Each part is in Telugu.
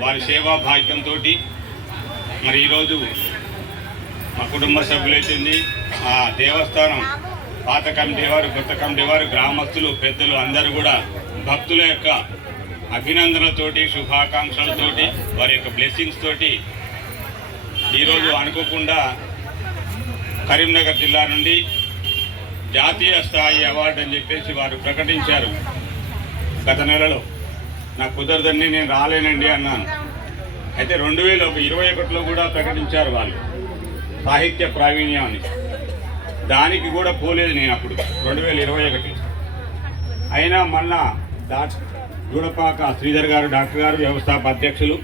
వారి సేవా భాగ్యంతో మరి ఈరోజు మా కుటుంబ సభ్యులైతుంది ఆ దేవస్థానం పాత కమిటీ వారు కొత్త కమిటీ వారు గ్రామస్తులు పెద్దలు అందరూ కూడా భక్తుల యొక్క అభినందనలతోటి శుభాకాంక్షలతోటి వారి యొక్క బ్లెస్సింగ్స్ తోటి ఈరోజు అనుకోకుండా కరీంనగర్ జిల్లా నుండి జాతీయ స్థాయి అవార్డు అని చెప్పేసి వారు ప్రకటించారు. గత నెలలో నాకు కుదరదని నేను రాలేనండి అన్నాను. అయితే రెండు వేల ఒక ఇరవై ఒకటిలో కూడా ప్రకటించారు వాళ్ళు. సాహిత్య ప్రావీణ్యాన్ని. దానికి కూడా పోలేదు నేను అప్పుడు. రెండు వేల ఇరవై ఒకటి. అయినా మళ్ళా డాక్ గూడపాక శ్రీధర్ గారు డాక్టర్ గారు వ్యవస్థాప అధ్యక్షులు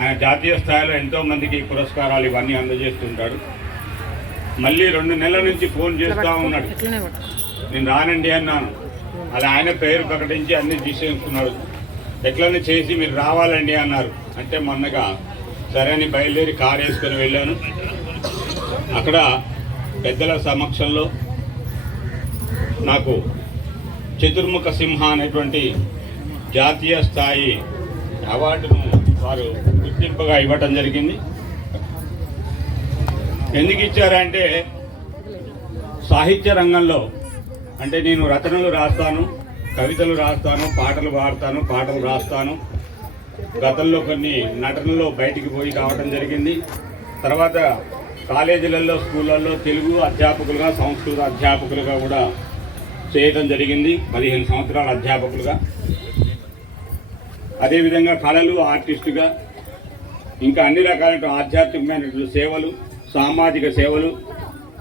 ఆయన జాతీయ స్థాయిలో ఎంతో మందికి పురస్కారాలు ఇవన్నీ అందజేస్తుంటాడు మళ్ళీ రెండు నెలల నుంచి ఫోన్ చేస్తూ ఉన్నాడు. నేను రానండి అన్నాను. అలా ఆయన పేరు ప్రకటించి అన్ని తీసేసుకున్నాడు. ఎట్లనే చేసి మీరు రావాలండి అన్నారు. అంటే మొన్నగా సరే అని బయలుదేరి కారు వేసుకొని వెళ్ళాను. అక్కడ పెద్దల సమక్షంలో నాకు చతుర్ముఖ సింహ అనేటువంటి జాతీయ స్థాయి అవార్డును వారు గుర్తింపుగా ఇవ్వటం జరిగింది. ఎందుకు ఇచ్చారంటే సాహిత్య రంగంలో అంటే నేను రచనలు రాస్తాను. కవితలు రాస్తాను పాటలు పాడతాను పాటలు రాస్తాను. గతంలో కొన్ని నటనలో బయటికి పోయి రావడం జరిగింది. తర్వాత కాలేజీలలో స్కూళ్ళల్లో తెలుగు అధ్యాపకులుగా సంస్కృత అధ్యాపకులుగా కూడా చేయటం జరిగింది. పదిహేను సంవత్సరాల అధ్యాపకులుగా. అదేవిధంగా కళలు ఆర్టిస్టుగా ఇంకా అన్ని రకాల ఆధ్యాత్మికమైనటువంటి సేవలు సామాజిక సేవలు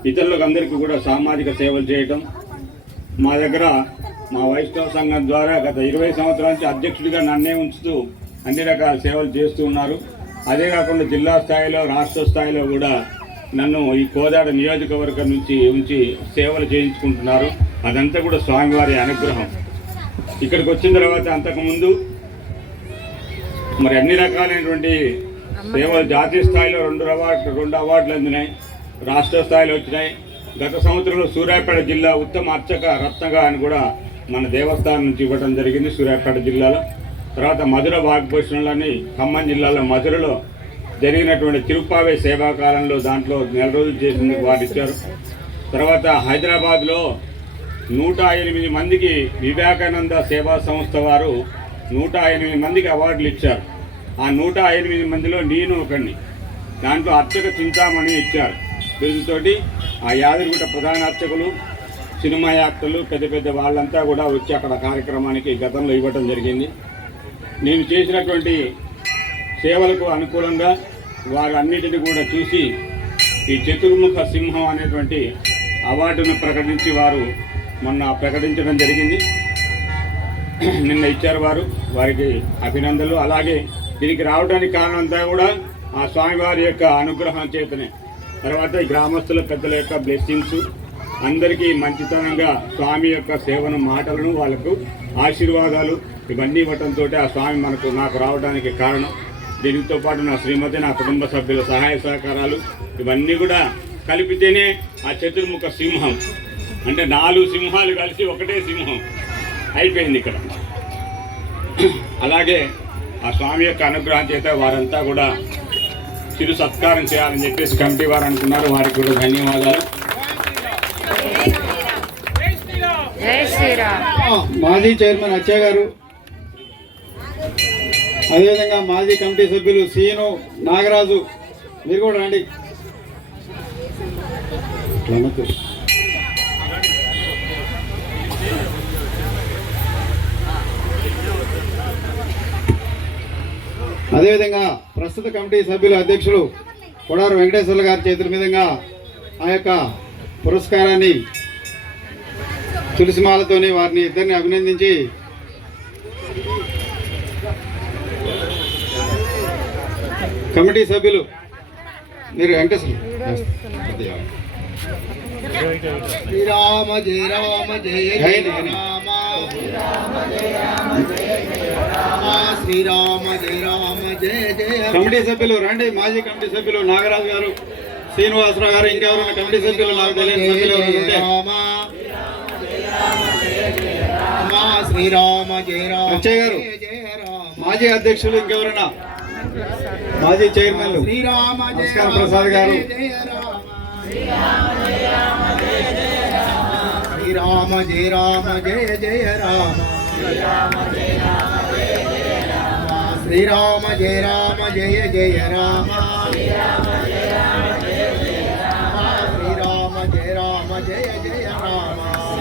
ఇతరులకు అందరికీ కూడా సామాజిక సేవలు చేయటం. మా దగ్గర మా వైష్ణవ సంఘం ద్వారా గత ఇరవై సంవత్సరాల నుంచి అధ్యక్షుడిగా నన్నే ఉంచుతూ అన్ని రకాల సేవలు చేస్తూ ఉన్నారు. అదే కాకుండా జిల్లా స్థాయిలో రాష్ట్ర స్థాయిలో కూడా నన్ను ఈ కోదాడ నియోజకవర్గం నుంచి ఉంచి సేవలు చేయించుకుంటున్నారు. అదంతా కూడా స్వామివారి అనుగ్రహం. ఇక్కడికి వచ్చిన తర్వాత అంతకుముందు మరి అన్ని రకాలైనటువంటి సేవలు జాతీయ స్థాయిలో రెండు అవార్డు రెండు అవార్డులు అందినాయి. రాష్ట్ర స్థాయిలో వచ్చినాయి. గత సంవత్సరంలో సూర్యాపేట జిల్లా ఉత్తమ అర్చక రత్నగా అని కూడా మన దేవస్థానం నుంచి ఇవ్వడం జరిగింది సూర్యాపేట జిల్లాలో. తర్వాత మధుర వాగ్భూషణలని ఖమ్మం జిల్లాలో మధురలో జరిగినటువంటి తిరుప్పావే సేవాకాలంలో దాంట్లో నెల రోజులు చేసినందుకు వారు ఇచ్చారు తర్వాత హైదరాబాద్లో నూట ఎనిమిది మందికి వివేకానంద సేవా సంస్థ వారు నూట ఎనిమిది మందికి అవార్డులు ఇచ్చారు. ఆ నూట ఎనిమిది మందిలో నేను ఒకడిని. దాంట్లో అర్చక చింతామణి ఇచ్చారు. బిరుదుతోటి ఆ యాదగిరిగుట్ట ప్రధాన అర్చకులు సినిమా యాక్టర్లు పెద్ద పెద్ద వాళ్ళంతా కూడా వచ్చి అక్కడ కార్యక్రమానికి గతంలో ఇవ్వటం జరిగింది. నేను చేసినటువంటి సేవలకు అనుకూలంగా వారు అన్నిటిని కూడా చూసి ఈ చతుర్ముఖ సింహం అనేటువంటి అవార్డును ప్రకటించి వారు మొన్న ప్రకటించడం జరిగింది. నిన్న ఇచ్చారు వారు. వారికి అభినందనలు. అలాగే దీనికి రావడానికి కారణం అంతా కూడా ఆ స్వామివారి యొక్క అనుగ్రహం చేతనే. తర్వాత ఈ గ్రామస్తుల పెద్దల యొక్క బ్లెస్సింగ్స్ అందరికీ మంచితనంగా స్వామి యొక్క సేవను మాటలను వాళ్ళకు ఆశీర్వాదాలు ఇవన్నీ ఇవ్వటంతో ఆ స్వామి మనకు నాకు రావడానికి కారణం. దీనితో పాటు నా శ్రీమతి నా కుటుంబ సభ్యుల సహాయ సహకారాలు ఇవన్నీ కూడా కలిపితేనే ఆ చతుర్ముఖ సింహం. అంటే నాలుగు సింహాలు కలిసి ఒకటే సింహం అయిపోయింది ఇక్కడ. అలాగే ఆ స్వామి యొక్క అనుగ్రహం చేత వారంతా కూడా చిరు సత్కారం చేయాలని చెప్పేసి కమిటీ వారు అనుకున్నారు. వారికి కూడా ధన్యవాదాలు జై శ్రీరామ్ మాజీ చైర్మన్ అచ్చయ్య గారు అదేవిధంగా మాజీ కమిటీ సభ్యులు సీను నాగరాజు మీరు కూడా రండి. అదేవిధంగా ప్రస్తుత కమిటీ సభ్యుల అధ్యక్షులు కొడారు వెంకటేశ్వర్ల గారి చేతుల మీదుగా ఆ యొక్క పురస్కారాన్ని తులసిమాలతోని వారిని ఇద్దరిని అభినందించి కమిటీ సభ్యులు మీరు వెంకటేశ్వర శ్రీరామ జయ రామ జయ జయ రామ శ్రీరామ జయ రామ జయ జయ కమిటీ సభ్యులు రండి మాజీ కమిటీ సభ్యులు నాగరాజు గారు శ్రీనివాసరావు గారు ఇంకెవరైనా కమిటీ సభ్యులు నాకు తెలియని సభ్యులు ఎవరైనా ఉంటే. శ్రీరామ జయ రామ అచ్చయ్య గారు. మాజీ అధ్యక్షులు ఇంకెవరైనా మాజీ చైర్మన్లు. శ్రీరామ నమస్కారం ప్రసాద్ గారు. శ్రీరామ జయ రామ జయ జయ రామ. శ్రీరామ జయ రామ జయ జయ రామ శ్రీరామ జయ రామ జయ జయ రామ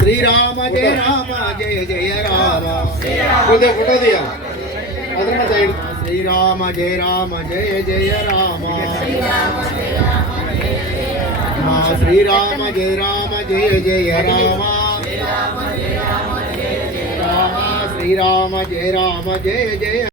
శ్రీరామ జయ రామ జయ జయ రామ. ఫోటో ఫోటో తీయాలి అదన సైడ్. శ్రీరామ జయ రామ జయ జయ రామ. మా శ్రీరామ జయ రామ జయ జయ రామ. రామ. శ్రీరామ జయ రామ జయ జయ